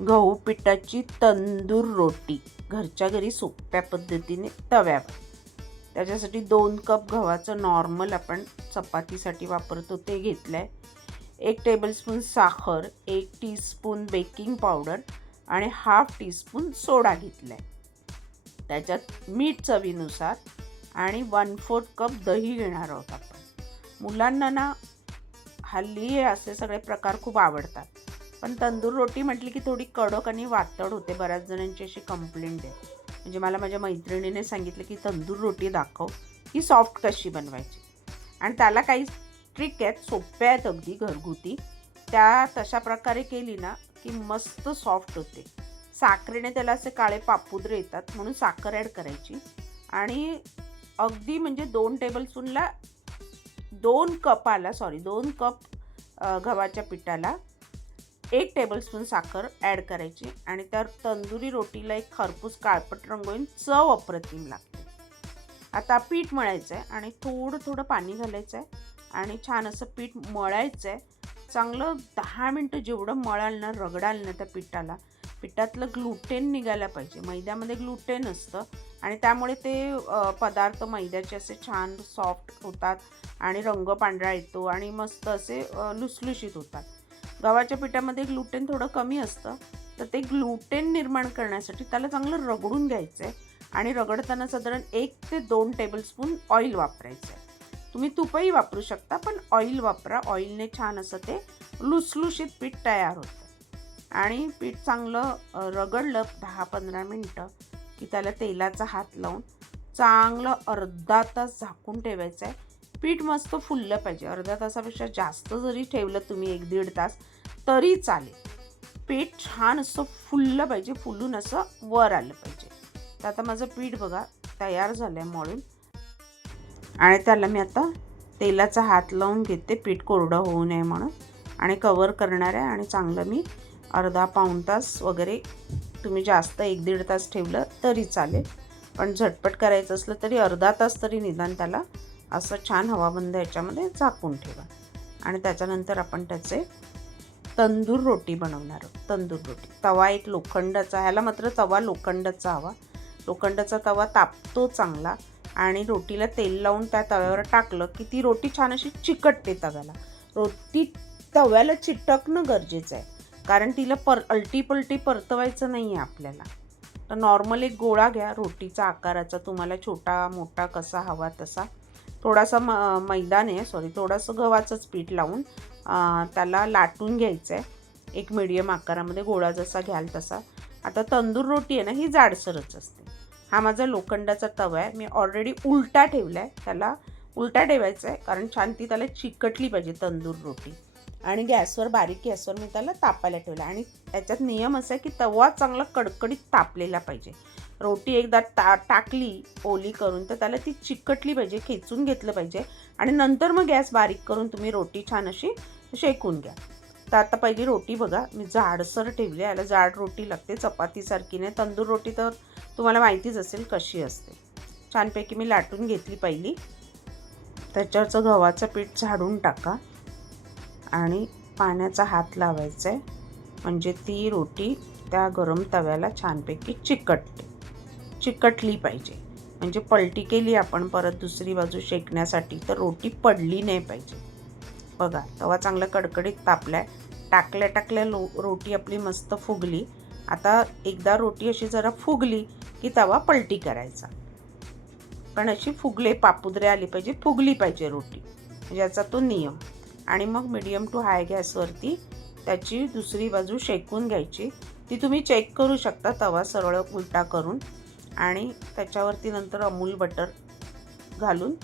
गहू पिठाची तंदूर रोटी घरच्या घरी सोप्या पद्धतीने तव्यावर. त्याच्यासाठी 2 कप गव्हाचं नॉर्मल आपण चपातीसाठी वापरतो ते घेतलं आहे. 1 टेबलस्पून साखर, 1 टीस्पून बेकिंग पावडर आणि हाफ टीस्पून सोडा घेतला आहे. त्याच्यात मीठ चवीनुसार आणि 1/4 कप दही घेणार आहोत आपण. मुलांना ना हल्ली हे असे सगळे प्रकार खूप आवडतात, पण तंदूर रोटी म्हटली की थोडी कडक आणि वातड होते. बऱ्याच जणांची अशी कंप्लेंट आहे. म्हणजे मला माझ्या मैत्रिणीने सांगितलं की तंदूर रोटी दाखव ही सॉफ्ट कशी बनवायची. आणि त्याला काही ट्रिक आहेत, सोप्या आहेत अगदी घरगुती. त्या तशा प्रकारे केली ना की मस्त सॉफ्ट होते. साखरेने त्याला असे काळे पापुद्रे येतात, म्हणून साखर ॲड करायची. आणि अगदी म्हणजे 2 टेबलस्पूनला 2 कप गव्हाच्या पिठाला 1 टेबलस्पून साखर ॲड करायची. आणि त्या तंदुरी रोटीला एक खरपूस काळपट रंग होईल, चव अप्रतिम लागते. आता पीठ मळायचं आहे आणि थोडं थोडं पाणी घालायचं आहे आणि छान असं पीठ मळायचं आहे. चांगलं 10 मिनटं जेवढं मळाल ना, रगडाल ना त्या पिठातलं ग्लुटेन निघायला पाहिजे. मैद्यामध्ये ग्लुटेन असतं आणि त्यामुळे ते पदार्थ मैद्याचे असे छान सॉफ्ट होतात आणि रंग पांढरा येतो आणि मस्त असे लुसलुशीत होतात. गव्हाच्या पिठामध्ये ग्लुटेन थोडं कमी असतं, तर ते ग्लुटेन निर्माण करण्यासाठी त्याला चांगलं रगडून घ्यायचं आहे. आणि रगडताना साधारण 1 ते 2 टेबलस्पून ऑइल वापरायचं आहे. तुम्ही तुपही वापरू शकता, पण ऑइल वापरा. ऑइलने छान असं ते लुसलुशीत पीठ तयार होतं. आणि पीठ चांगलं रगडलं 10-15 मिनटं की त्याला तेलाचा हात लावून चांगलं अर्धा तास झाकून ठेवायचं आहे. पीठ मस्त फुललं पाहिजे. अर्ध्या तासापेक्षा जास्त जरी ठेवलं तुम्ही 1-1.5 तास तरी चालेल. पीठ छान असं फुललं पाहिजे, फुलून असं वर आलं पाहिजे. तर आता माझं पीठ बघा तयार झालं आहे मळून. आणि त्याला मी आता तेलाचा हात लावून घेते, पीठ कोरडं होऊ नये म्हणून. आणि कवर करणार आहे. आणि चांगलं मी अर्धा-पाऊण तास वगैरे, तुम्ही जास्त 1-1.5 तास ठेवलं तरी चालेल, पण झटपट करायचं असलं तरी अर्धा तास तरी निदान त्याला असं छान हवाबंद याच्यामध्ये झाकून ठेवा. आणि त्याच्यानंतर आपण त्याचे तंदूर रोटी बनवणार आहोत. तंदूर रोटी तवा एक लोखंडाचा, ह्याला मात्र तवा लोखंडाचा हवा. लोखंडाचा तवा तापतो चांगला. आणि रोटीला तेल लावून त्या तव्यावर टाकलं की ती रोटी छान अशी चिकटते तव्याला. रोटी तव्याला चिटकणं गरजेचं आहे, कारण तिला अलटीपलटी परतवायचं नाही आहे आपल्याला. तर नॉर्मल एक गोळा घ्या रोटीचा आकाराचा, तुम्हाला छोटा मोठा कसा हवा तसा. थोडासा थोडंसं गव्हाचंच पीठ लावून त्याला लाटून घ्यायचं आहे. एक मीडियम आकारामध्ये गोळा जसा घ्याल तसा. आता तंदूर रोटी आहे ना, ही जाडसरच असते. हा माझा लोखंडाचा तवा आहे. मी ऑलरेडी उलटा ठेवला आहे. त्याला उलटा ठेवायचा आहे, कारण छान ती त्याला चिकटली पाहिजे तंदूर रोटी. आणि बारीक गॅसवर मी त्याला तापायला ठेवला. आणि त्याच्यात नियम असा आहे की तवा चांगला कडकडीत तापलेला पाहिजे. रोटी एकदा टाकली ओली करून तर त्याला ती चिकटली पाहिजे, खेचून घेतलं पाहिजे. आणि नंतर मग गॅस बारीक करून तुम्ही रोटी छान अशी शेकून घ्या. तर आता पहिली रोटी बघा मी जाडसर ठेवली. याला जाड रोटी लागते, चपातीसारखी नाही. तंदूर रोटी तर तुम्हाला माहितीच असेल कशी असते. छानपैकी मी लाटून घेतली पहिली. त्याच्यावरचं गव्हाचं पीठ झाडून टाका आणि पाण्याचा हात लावायचा आहे, म्हणजे ती रोटी त्या गरम तव्याला छानपैकी चिकटली पाहिजे. म्हणजे पलटी केली आपण परत दुसरी बाजू शेकण्यासाठी तर रोटी पडली नाही पाहिजे. बघा तवा चांगला कडकडीत तापलाय. टाकल्या रोटी आपली मस्त फुगली. आता एकदा रोटी अशी जरा फुगली की तवा पलटी करायचा, पण अशी पापुद्रे आली पाहिजे, फुगली पाहिजे रोटी, म्हणजे याचा तो नियम. आणि मग मीडियम टू हाय गॅसवरती त्याची दुसरी बाजू शेकून घ्यायची. ती तुम्ही चेक करू शकता तवा सरळ उलटा करून. आणि त्याच्यावरती नंतर अमूल बटर घालून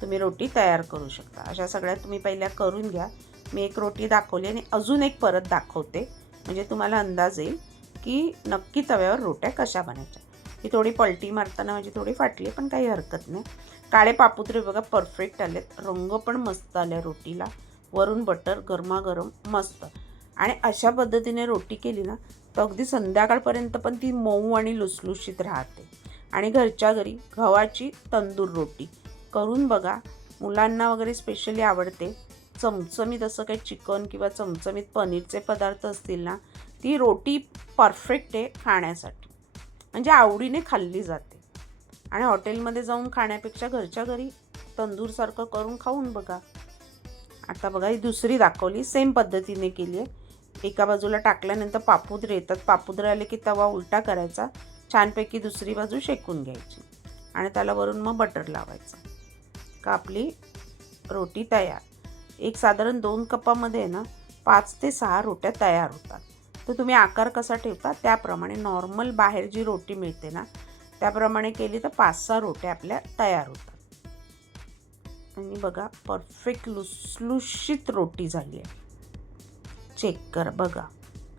तुम्ही रोटी तयार करू शकता. अशा सगळ्या तुम्ही पहिल्या करून घ्या. मी एक रोटी दाखवली आणि अजून एक परत दाखवते, म्हणजे तुम्हाला अंदाज येईल की नक्की तव्यावर रोट्या कशा बनायच्या. ही थोडी पलटी मारताना म्हणजे थोडी फाटली, पण काही हरकत नाही. काळे पापुत्रे बघा परफेक्ट आलेत, रंग पण मस्त आले रोटीला, वरून बटर गरमागरम मस्त. आणि अशा पद्धतीने रोटी केली ना तर अगदी संध्याकाळपर्यंत पण ती मऊ आणि लुसलुशीत राहते. आणि घरच्या घरी गव्हाची तंदूर रोटी करून बघा, मुलांना वगैरे स्पेशली आवडते. चमचमीत असं काही चिकन किंवा चमचमीत पनीरचे पदार्थ असतील ना, ती रोटी परफेक्ट आहे खाण्यासाठी. म्हणजे आवडीने खाल्ली जाते. आणि हॉटेलमध्ये जाऊन खाण्यापेक्षा घरच्या घरी तंदूरसारखं करून खाऊन बघा. आता बघा ही दुसरी दाखवली, सेम पद्धतीने केली आहे. एका बाजूला टाकल्यानंतर पापुद्रे येतात. पापुद्रे आले की तवा उलटा करायचा, छानपैकी दुसरी बाजू शेकून घ्यायची आणि त्याला वरून मग बटर लावायचं का आपली रोटी तयार. एक साधारण 2 कपामध्ये ना 5 ते 6 रोट्या तयार होतात. तर तुम्ही आकार कसा ठेवता त्याप्रमाणे नॉर्मल बाहेर जी रोटी मिळते ना त्याप्रमाणे केली तर 5-6 रोट्या आपल्या तयार होतात. आणि बघा परफेक्ट लुसलुशीत रोटी झाली आहे. चेक कर बघा,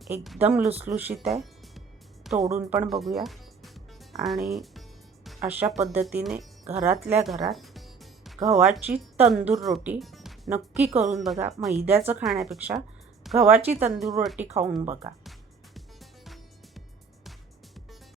एकदम लुसलुशीत आहे. तोडून पण बघूया. आणि अशा पद्धतीने घरातल्या घरात गव्हाची तंदूर रोटी नक्की करून बघा. मैद्याचं खाण्यापेक्षा गव्हाची तंदूर रोटी खाऊन बघा.